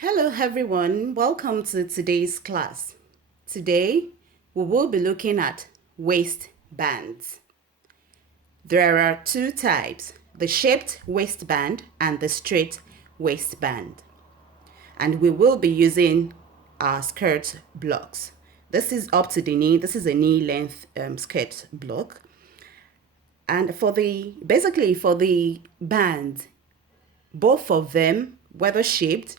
Hello everyone, welcome to today's class. Today we will be looking at waistbands. There are two types, the shaped waistband and the straight waistband. And we will be using our skirt blocks. This is up to the knee, this is a knee length skirt block. And for the band, both of them, whether shaped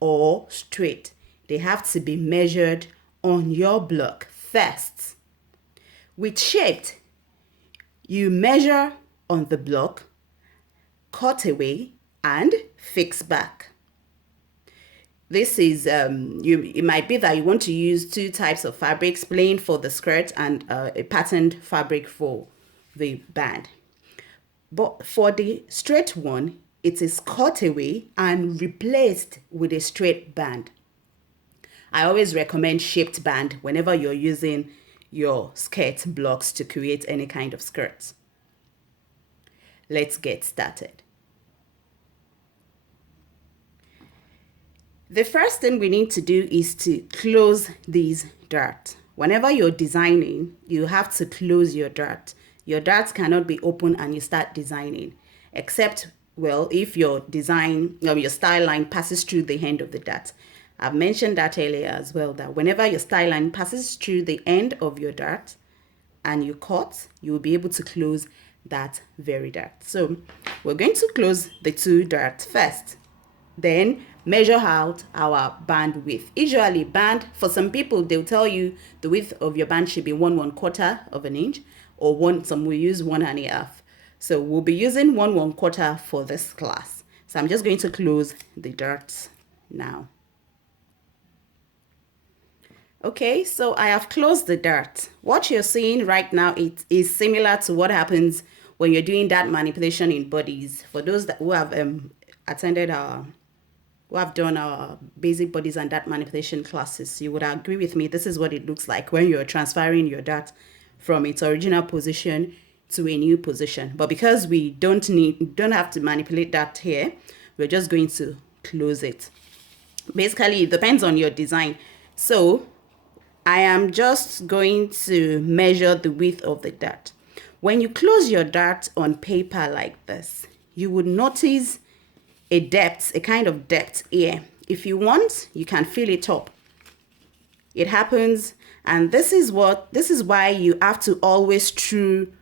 or straight, they have to be measured on your block first. With shaped, you measure on the block, cut away, and fix back. This is, it might be that you want to use two types of fabrics, plain for the skirt and a patterned fabric for the band. But for the straight one, it is cut away and replaced with a straight band. I always recommend shaped band whenever you're using your skirt blocks to create any kind of skirts. Let's get started. The first thing we need to do is to close these darts. Whenever you're designing, you have to close your dart. Your darts cannot be open and you start designing, except, well, if your design or your style line passes through the end of the dart. I've mentioned that earlier as well, that whenever your style line passes through the end of your dart and you cut, you will be able to close that very dart. So we're going to close the two darts first. Then measure out our band width. Usually band, for some people, they'll tell you the width of your band should be 1/4 of an inch, or some will use 1.5. So we'll be using 1/4 for this class. So I'm just going to close the darts now. Okay, so I have closed the dart. What you're seeing right now, it is similar to what happens when you're doing dart manipulation in bodies. For those who have attended who have done our basic bodies and dart manipulation classes, you would agree with me. This is what it looks like when you're transferring your dart from its original position to a new position. But because we don't have to manipulate that here, we're just going to close it. Basically, it depends on your design. So I am just going to measure the width of the dart. When you close your dart on paper like this, you would notice a depth, a kind of depth here. If you want, you can fill it up. It happens, and this is why you have to always true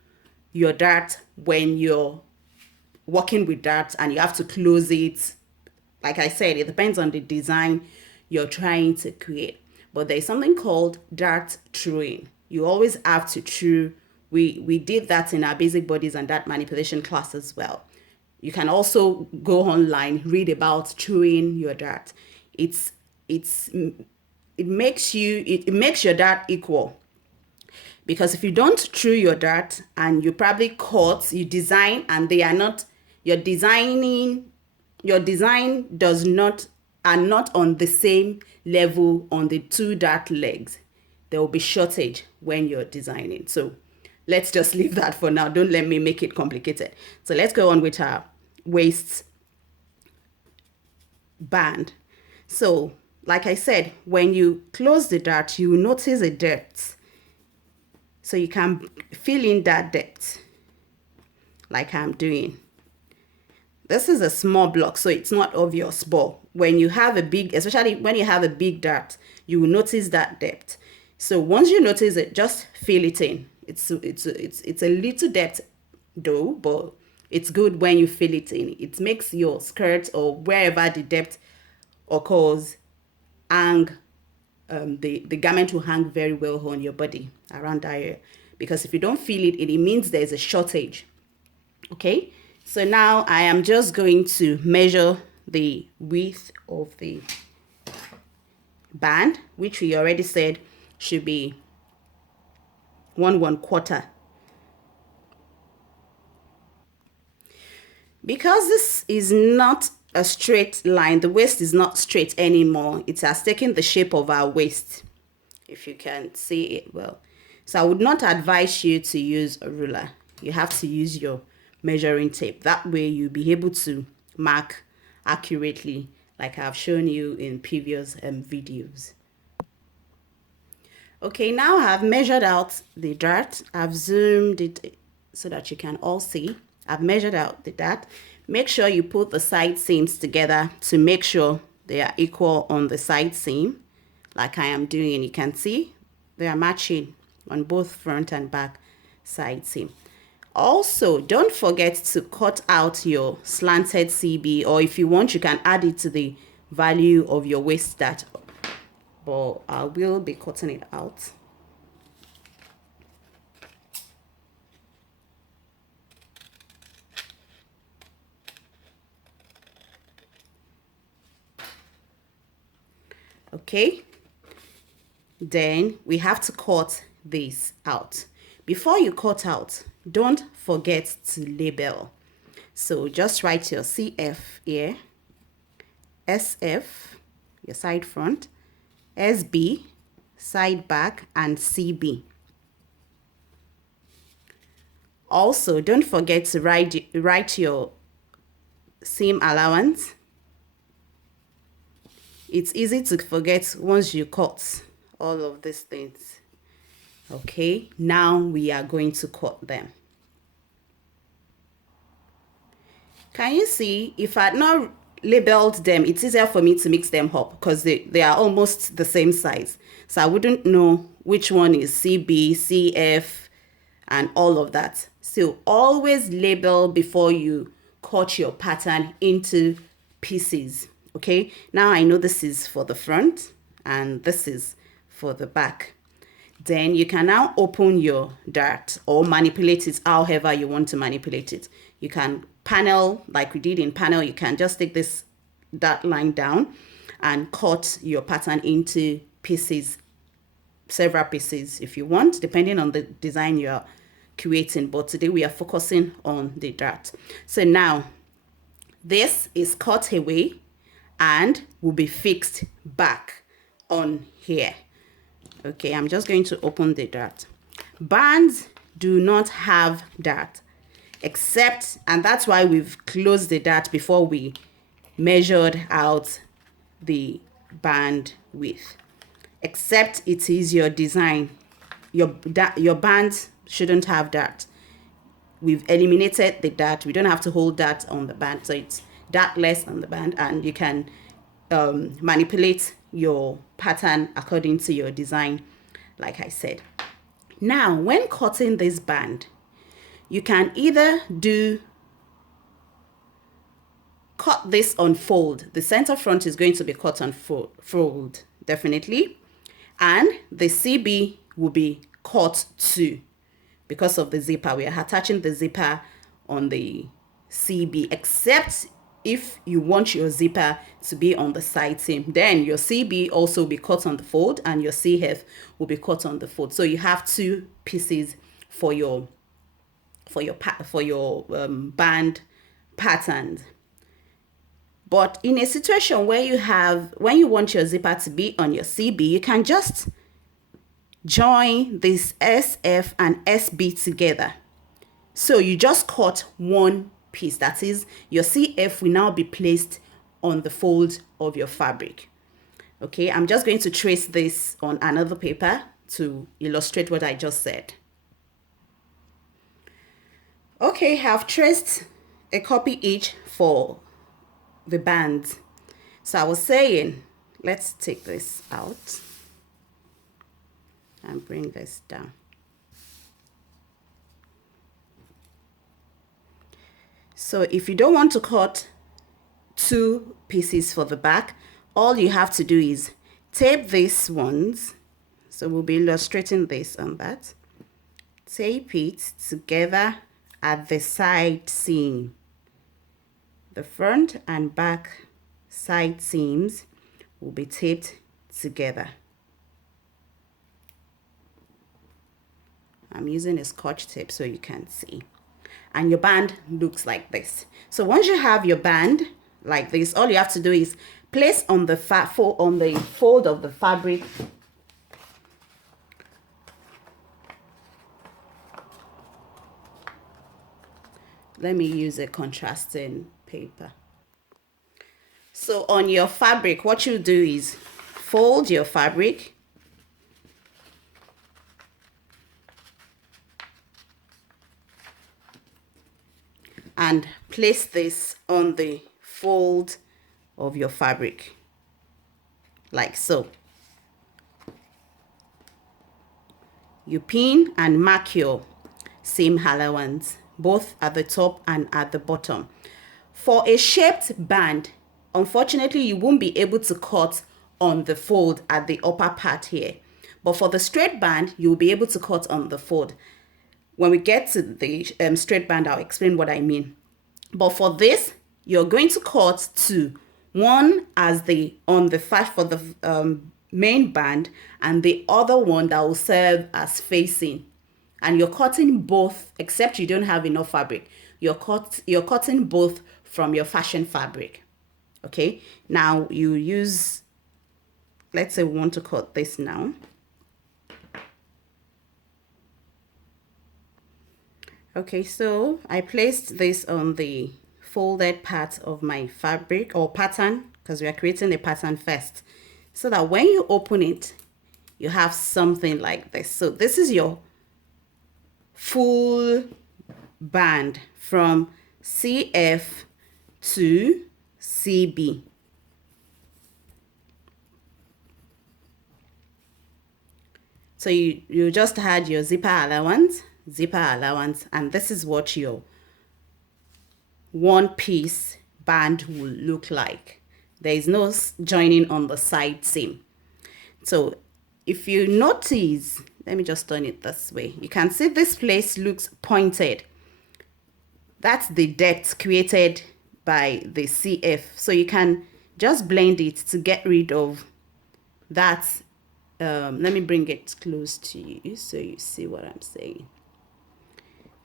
your dart when you're working with dart, and you have to close it. Like I said, it depends on the design you're trying to create. But there's something called dart truing. You always have to true. We did that in our basic bodies and dart manipulation class as well. You can also go online, read about truing your dart. It makes your dart equal. Because if you don't true your dart and you probably cut, you design and they are not, your design are not on the same level on the two dart legs, there will be shortage when you're designing. So let's just leave that for now. Don't let me make it complicated. So let's go on with our waist band. So like I said, when you close the dart, you will notice a depth. So you can fill in that depth like I'm doing. This is a small block, so it's not obvious, but when you have especially when you have a big dart, you will notice that depth. So once you notice it, just fill it in. It's a little depth though, but it's good when you fill it in. It makes your skirt or wherever the depth occurs hang, the garment will hang very well on your body around that area. Because if you don't feel it, it means there's a shortage. Okay, so now I am just going to measure the width of the band, which we already said should be 1/4. Because this is not a straight line, the waist is not straight anymore. It has taken the shape of our waist, if you can see it well. So I would not advise you to use a ruler. You have to use your measuring tape. That way you'll be able to mark accurately like I've shown you in previous videos. Okay, now I've measured out the dart. I've zoomed it so that you can all see. I've measured out the dart. Make sure you put the side seams together to make sure they are equal on the side seam, like I am doing. You can see they are matching on both front and back side seam. Also, don't forget to cut out your slanted CB, or if you want, you can add it to the value of your waist dart, but I will be cutting it out. Okay, then we have to cut this out. Before you cut out, don't forget to label. So just write your CF here, SF, your side front, SB, side back, and CB. Also, don't forget to write your seam allowance. It's easy to forget once you cut all of these things. Okay, now we are going to cut them. Can you see, if I had not labeled them, it's easier for me to mix them up because they are almost the same size. So I wouldn't know which one is CB, CF, and all of that. So always label before you cut your pattern into pieces. Okay, now I know this is for the front and this is for the back. Then you can now open your dart or manipulate it however you want to manipulate it. You can panel, like we did in panel. You can just take this dart line down and cut your pattern into pieces, several pieces if you want, depending on the design you're creating. But today we are focusing on the dart. So now this is cut away and will be fixed back on here. Okay, I'm just going to open the dart. Bands do not have dart, except, and that's why we've closed the dart before we measured out the band width. Except it is your design, your band shouldn't have dart. We've eliminated the dart. We don't have to hold dart on the band, so it's dartless on the band, and you can manipulate your pattern according to your design, like I said. Now, when cutting this band, you can either cut this on fold. The center front is going to be cut on fold, definitely, and the CB will be cut too because of the zipper. We are attaching the zipper on the CB, except if you want your zipper to be on the side seam, then your CB also will be cut on the fold and your CF will be cut on the fold. So you have two pieces for your band patterns. But in a situation where when you want your zipper to be on your CB, you can just join this SF and SB together. So you just cut one piece, that is, your CF will now be placed on the fold of your fabric. Okay, I'm just going to trace this on another paper to illustrate what I just said. Okay, I've traced a copy each for the bands. So I was saying, let's take this out and bring this down. So if you don't want to cut two pieces for the back, all you have to do is tape these ones. So we'll be illustrating this on that. Tape it together at the side seam. The front and back side seams will be taped together. I'm using a scotch tape so you can see. And your band looks like this. So once you have your band like this, all you have to do is place on the fold of the fabric let me use a contrasting paper. So on your fabric, what you do is fold your fabric. And place this on the fold of your fabric, like so. You pin and mark your seam allowance, both at the top and at the bottom. For a shaped band, unfortunately, you won't be able to cut on the fold at the upper part here. But for the straight band, you'll be able to cut on the fold. When we get to the straight band, I'll explain what I mean. But for this, you're going to cut two. One as the on the fash for the main band, and the other one that will serve as facing. And you're cutting both, except you don't have enough fabric. You're cutting both from your fashion fabric. Okay, now you use, let's say we want to cut this now. Okay, so I placed this on the folded part of my fabric or pattern, because we are creating the pattern first, so that when you open it, you have something like this. So this is your full band from CF to CB. So you just had your zipper allowance, and this is what your one piece band will look like. There is no joining on the side seam. So if you notice, let me just turn it this way, you can see this place looks pointed. That's the depth created by the CF. So you can just blend it to get rid of that. Let me bring it close to you so you see what I'm saying.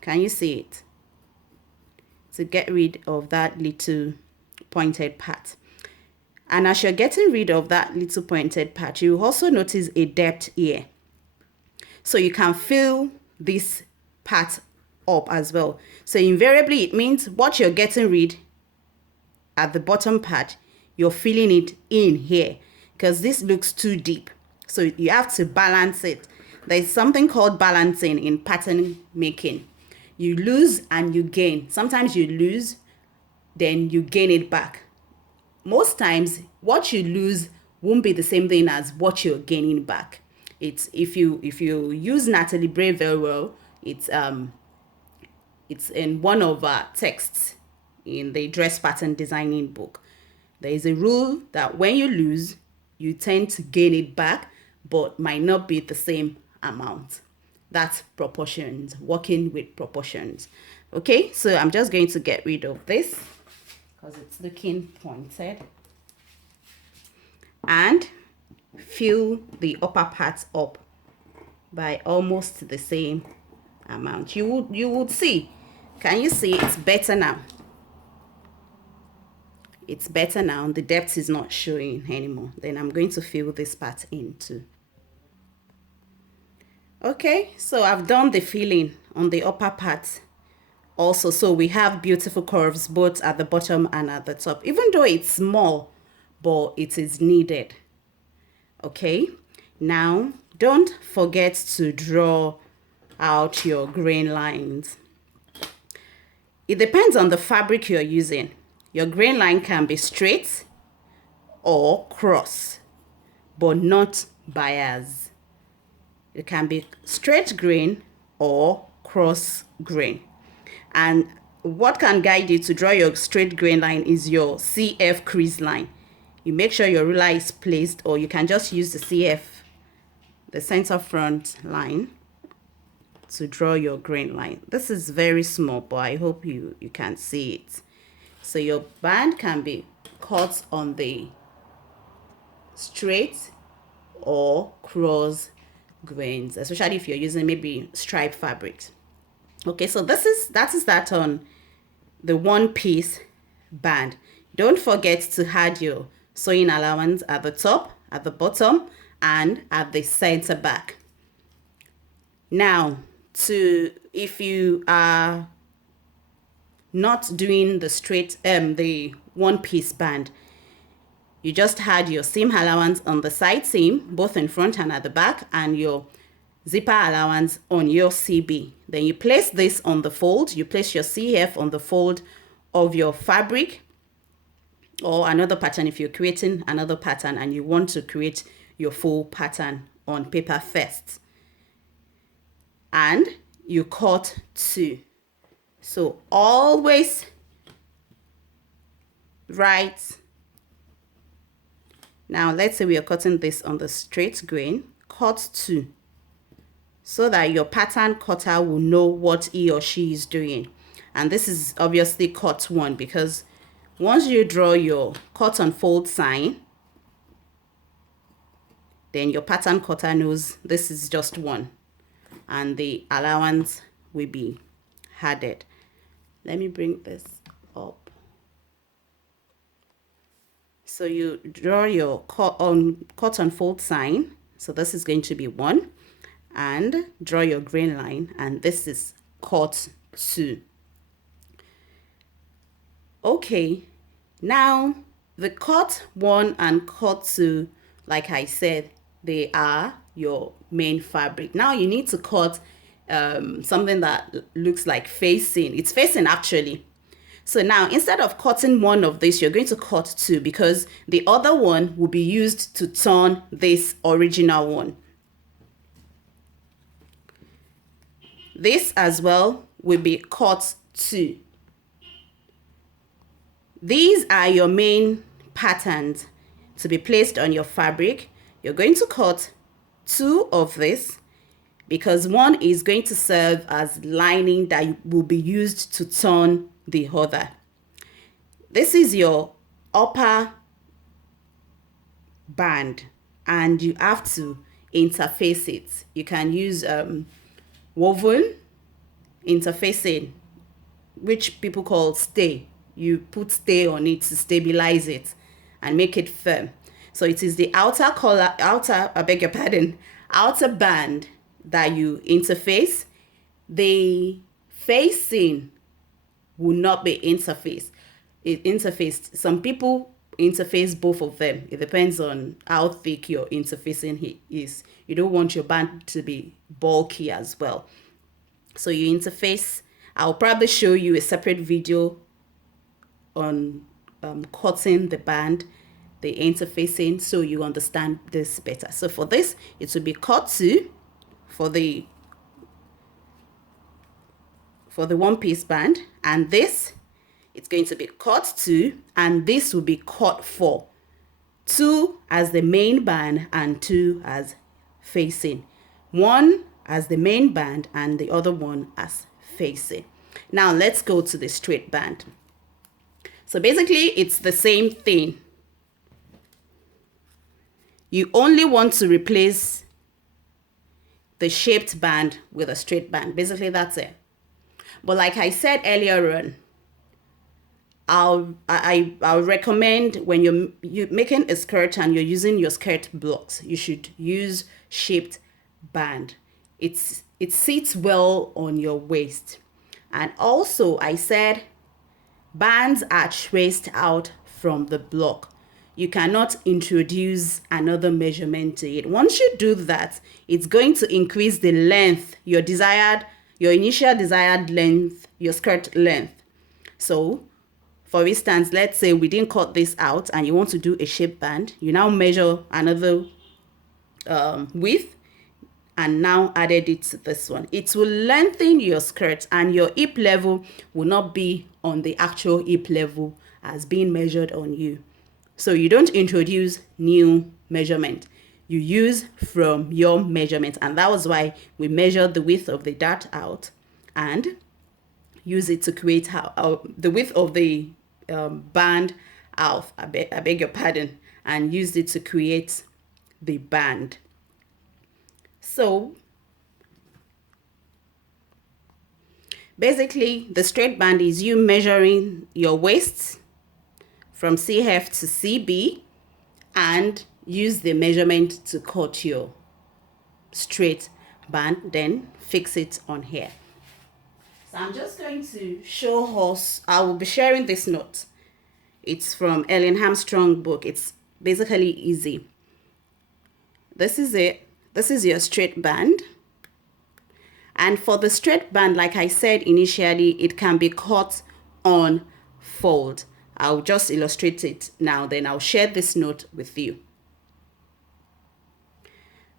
Can you see it? To get rid of that little pointed part. And as you're getting rid of that little pointed part, you also notice a depth here. So you can fill this part up as well. So invariably, it means what you're getting rid at the bottom part, you're filling it in here, because this looks too deep. So you have to balance it. There's something called balancing in pattern making. You lose and you gain. Sometimes you lose, then you gain it back. Most times, what you lose won't be the same thing as what you're gaining back. It's if you use Natalie Bray very well, it's in one of our texts in the dress pattern designing book. There is a rule that when you lose, you tend to gain it back, but might not be the same amount. That's proportions, working with proportions. Okay, so I'm just going to get rid of this because it's looking pointed, and fill the upper part up by almost the same amount. You would see, can you see it's better now? It's better now. The depth is not showing anymore. Then I'm going to fill this part in too. Okay, so I've done the filling on the upper part also. So we have beautiful curves both at the bottom and at the top, even though it's small, but it is needed. Okay, now don't forget to draw out your grain lines. It depends on the fabric you're using. Your grain line can be straight or cross, but not bias. It can be straight grain or cross grain. And what can guide you to draw your straight grain line is your CF crease line. You make sure your ruler is placed, or you can just use the CF, the center front line, to draw your grain line. This is very small, but I hope you can see it. So your band can be cut on the straight or cross grains, especially if you're using maybe striped fabrics. Okay, so that is that on the one piece band. Don't forget to add your sewing allowance at the top, at the bottom, and at the center back. Now, if you are not doing the straight the one piece band, You just had your seam allowance on the side seam, both in front and at the back, and your zipper allowance on your CB. Then you place this on the fold. You place your CF on the fold of your fabric or another pattern if you're creating another pattern and you want to create your full pattern on paper first. And you cut 2. So always write. Now let's say we are cutting this on the straight grain, cut 2, so that your pattern cutter will know what he or she is doing. And this is obviously cut 1, because once you draw your cut and fold sign, then your pattern cutter knows this is just 1, and the allowance will be added. Let me bring this up. So you draw your cut and fold sign. So this is going to be 1, and draw your grain line, and this is cut 2. Okay, now the cut 1 and cut 2, like I said, they are your main fabric. Now you need to cut something that looks like facing. It's facing actually. So now instead of cutting one of this, you're going to cut 2, because the other one will be used to turn this original one. This as well will be cut 2. These are your main patterns to be placed on your fabric. You're going to cut 2 of this, because one is going to serve as lining that will be used to turn the other. This is your upper band, and you have to interface it. You can use woven interfacing, which people call stay. You put stay on it to stabilize it and make it firm. So it is the outer band that you interface. The facing will not be interfaced. Some people interface both of them. It depends on how thick your interfacing is. You don't want your band to be bulky as well. So you interface. I'll probably show you a separate video on cutting the band, the interfacing, so you understand this better. So for this, it will be cut 2 for the one-piece band, and this, it's going to be cut 2, and this will be cut 4. 2 as the main band and 2 as facing. 1 as the main band and the other one as facing. Now let's go to the straight band. So basically it's the same thing. You only want to replace the shaped band with a straight band. Basically that's it. But like I said earlier on, I'll recommend when you're making a skirt and you're using your skirt blocks, you should use shaped band. It sits well on your waist. And also I said bands are traced out from the block. You cannot introduce another measurement to it. Once you do that, it's going to increase the length, your initial desired length, your skirt length. So for instance, let's say we didn't cut this out and you want to do a shape band. You now measure another width and now added it to this one. It will lengthen your skirt, and your hip level will not be on the actual hip level as being measured on you. So you don't introduce new measurement. You use from your measurement, and that was why we measured the width of the dart out and use it to create the width of the band out. I beg your pardon, and used it to create the band. So basically the straight band is you measuring your waist from CF to CB and use the measurement to cut your straight band, then fix it on here. So I'm just going to show us, I will be sharing this note. It's from Ellen Armstrong book. It's basically easy. This is it. This is your straight band. And for the straight band, like I said initially, it can be cut on fold. I'll just illustrate it now, then I'll share this note with you.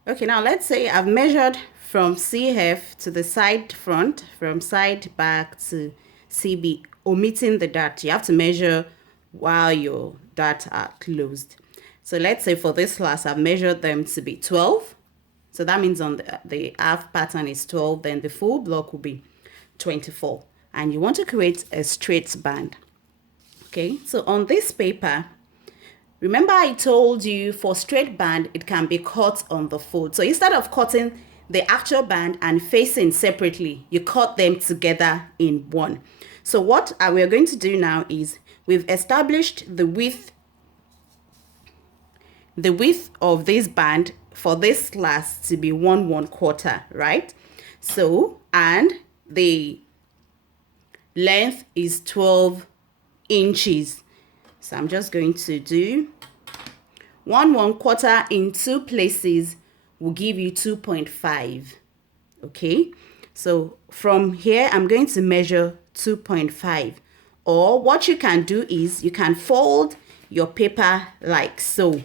Okay, now let's say I've measured from CF to the side front, from side back to CB, omitting the dart. You have to measure while your darts are closed. So let's say for this class, I've measured them to be 12. So that means on the half pattern is 12, then the full block will be 24. And you want to create a straight band. Okay, so on this paper, remember I told you for straight band, it can be cut on the fold. So instead of cutting the actual band and facing separately, you cut them together in one. So what we're going to do now is we've established the width of this band for this class to be 1/4, right? So, and the length is 12 inches. So I'm just going to do 1/4 in two places will give you 2.5. Okay, so from here I'm going to measure 2.5. Or what you can do is you can fold your paper like so.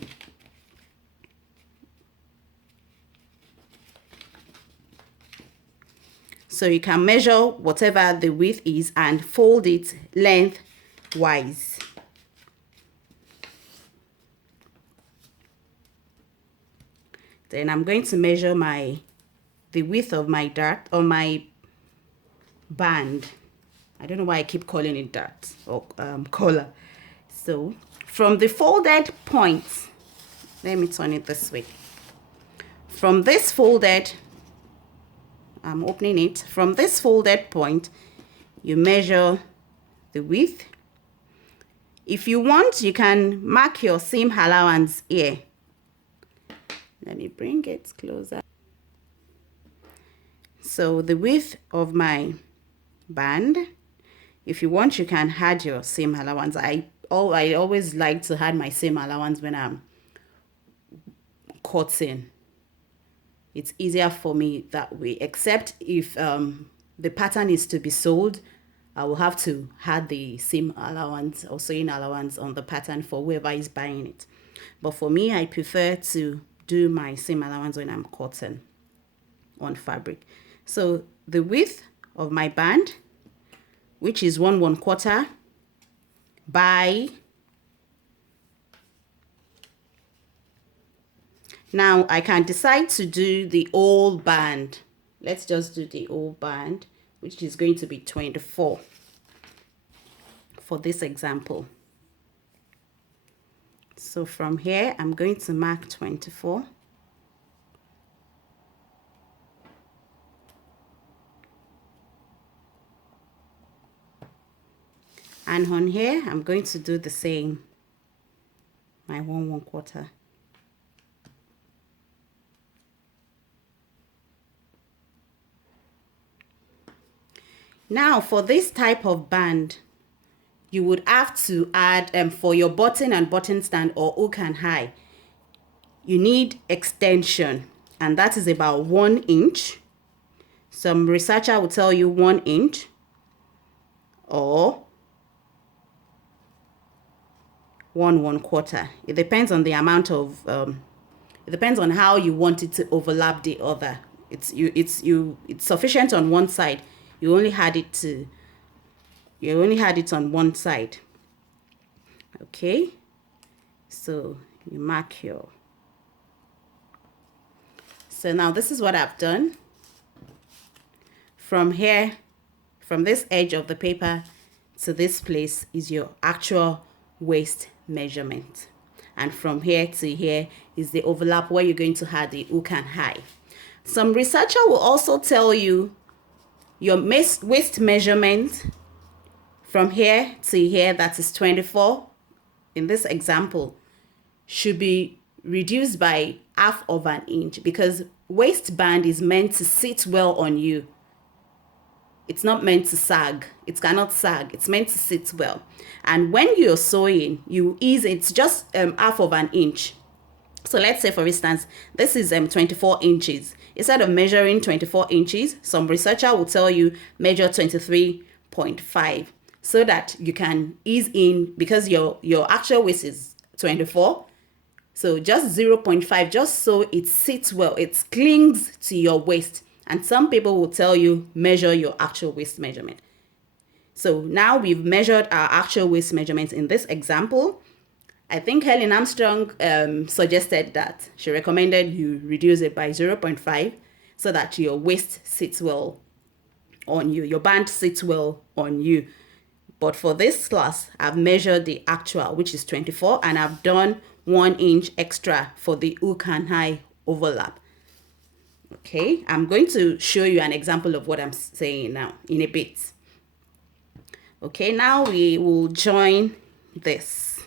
So you can measure whatever the width is and fold it lengthwise. Then I'm going to measure the width of my dart or my band. I don't know why I keep calling it dart or collar. So from the folded point, let me turn it this way. From this folded, I'm opening it. From this folded point, you measure the width. If you want, you can mark your seam allowance here. Let me bring it closer. So the width of my band, if you want, you can add your seam allowance. I always like to add my seam allowance when I'm cutting. It's easier for me that way, except if the pattern is to be sold, I will have to add the seam allowance or sewing allowance on the pattern for whoever is buying it. But for me, I prefer to do my seam allowance when I'm cutting on fabric. So the width of my band, which is 1/4 by, now I can decide to do the whole band. Let's just do the whole band, which is going to be 24 for this example. So from here, I'm going to mark 24. And on here, I'm going to do the same, my 1/4. Now for this type of band, you would have to add, for your button and button stand or hook and eye, you need extension, and that is about 1 inch. Some researcher will tell you 1 inch or 1/4. It depends on the amount of, it depends on how you want it to overlap the other. It's sufficient on one side. You only had it on one side. Okay, so you mark your. So now this is what I've done. From here, from this edge of the paper to this place is your actual waist measurement, and from here to here is the overlap where you're going to add the hook and eye. Some researcher will also tell you your waist measurement from here to here, that is 24 in this example, should be reduced by 1/2 inch, because waistband is meant to sit well on you. it's not meant to sag. It cannot sag. It's meant to sit well. And when you're sewing, you ease it's just half of an inch. So let's say, for instance, this is 24 inches. Instead of measuring 24 inches, some researcher will tell you measure 23.5 so that you can ease in, because your actual waist is 24. So just 0.5, just so it sits well, it clings to your waist. And some people will tell you measure your actual waist measurement. So now we've measured our actual waist measurements in this example. I think Helen Armstrong suggested that she recommended you reduce it by 0.5 so that your waist sits well on you, your band sits well on you. But for this class, I've measured the actual, which is 24, and I've done 1 inch extra for the hook and eye overlap. Okay, I'm going to show you an example of what I'm saying now in a bit. Okay, now we will join this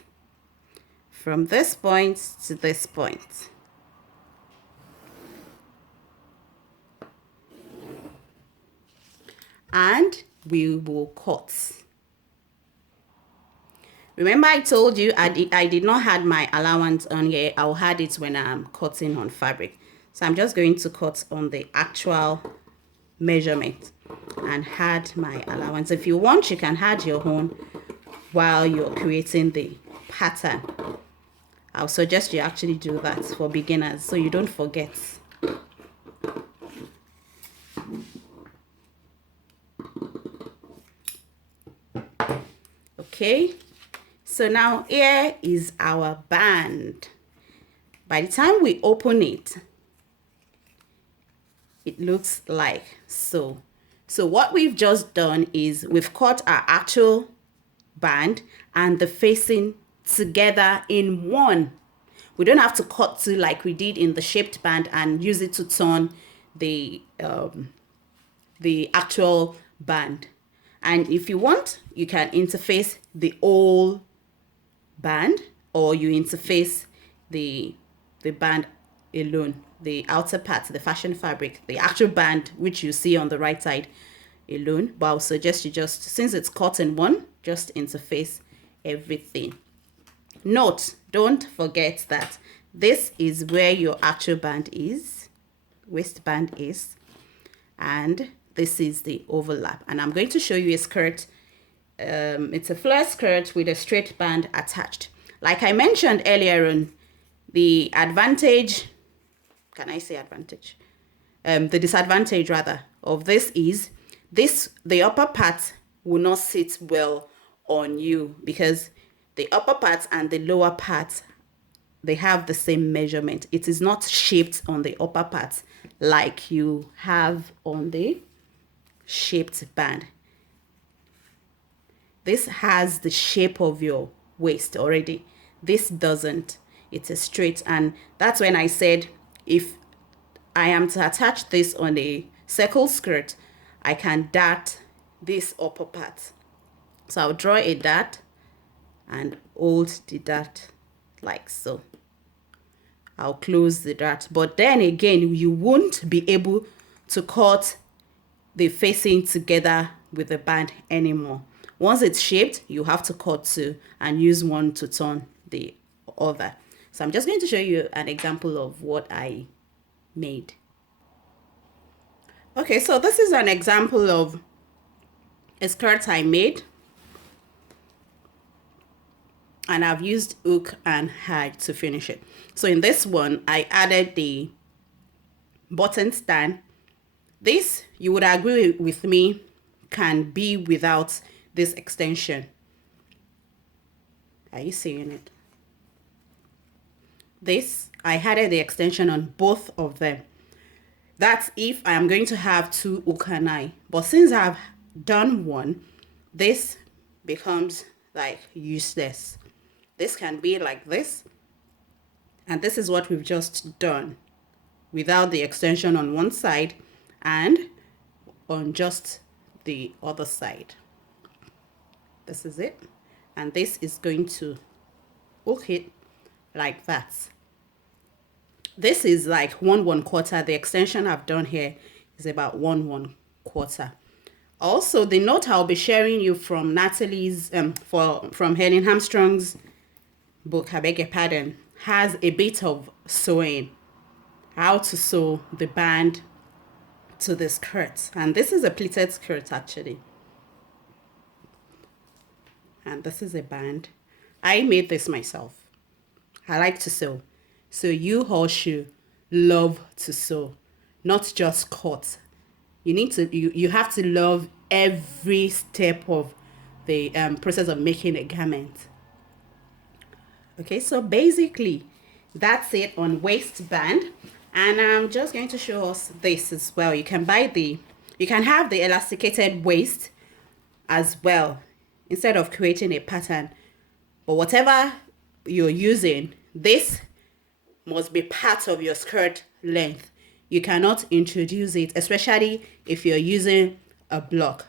from this point to this point. And we will cut. Remember I told you I did not have my allowance on here. I'll add it when I'm cutting on fabric. So I'm just going to cut on the actual measurement and add my allowance. If you want, you can add your own while you're creating the pattern. I'll suggest you actually do that for beginners so you don't forget. Okay, so now here is our band. By the time we open it, it looks like so. So what we've just done is we've cut our actual band and the facing together in one. We don't have to cut two like we did in the shaped band and use it to turn the actual band. And if you want, you can interface the whole band, or you interface the band alone, the outer part, the fashion fabric, the actual band which you see on the right side alone. But I'll suggest you just, since it's cut in one, just interface everything. Note, don't forget that this is where your actual band is, waistband is, and this is the overlap. And I'm going to show you a skirt. It's a flare skirt with a straight band attached. Like I mentioned earlier on, the advantage, can I say advantage? The disadvantage rather of this is the upper part will not sit well on you, because the upper part and the lower part, they have the same measurement. It is not shaped on the upper part like you have on the shaped band. This has the shape of your waist already. This doesn't. It's a straight, and that's when I said if I am to attach this on a circle skirt, I can dart this upper part. So I'll draw a dart and hold the dart like so. I'll close the dart, but then again, you won't be able to cut the facing together with the band anymore. Once it's shaped, you have to cut two and use one to turn the other. So I'm just going to show you an example of what I made. Okay, so this is an example of a skirt I made, and I've used hook and eye to finish it. So in this one, I added the button stand. This, you would agree with me, can be without this extension. Are you seeing it? This, I added the extension on both of them. That's if I am going to have two hook and eye. But since I've done one, this becomes like useless. This can be like this. And this is what we've just done without the extension on one side and on just the other side. This is it. And this is going to hook it like that. This is like 1/1/4. The extension I've done here is about 1/1/4. Also, the note I'll be sharing you from Natalie's from Helen Armstrong's book, I beg your pardon, has a bit of sewing, how to sew the band to the skirt. And this is a pleated skirt actually. And this is a band. I made this myself. I like to sew. So you all should love to sew, not just cut. You have to love every step of the process of making a garment. Okay, so basically that's it on waistband, and I'm just going to show us this as well. You can have the elasticated waist as well instead of creating a pattern, but whatever you're using, this must be part of your skirt length. You cannot introduce it, especially if you're using a block.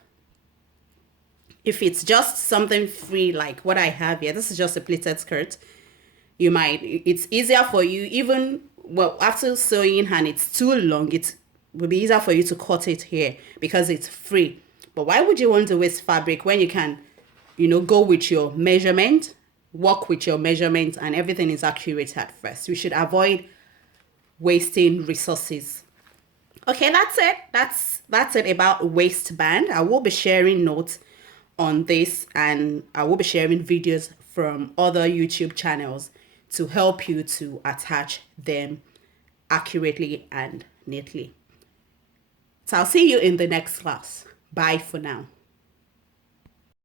If it's just something free like what I have here, this is just a pleated skirt, it's easier for you, even well, after sewing and it's too long, it will be easier for you to cut it here because it's free. But why would you want to waste fabric when you can, go with your measurement, work with your measurement, and everything is accurate at first? We should avoid wasting resources. Okay, that's it. That's it about waistband. I will be sharing notes on this, and I will be sharing videos from other YouTube channels to help you to attach them accurately and neatly. So I'll see you in the next class. Bye for now.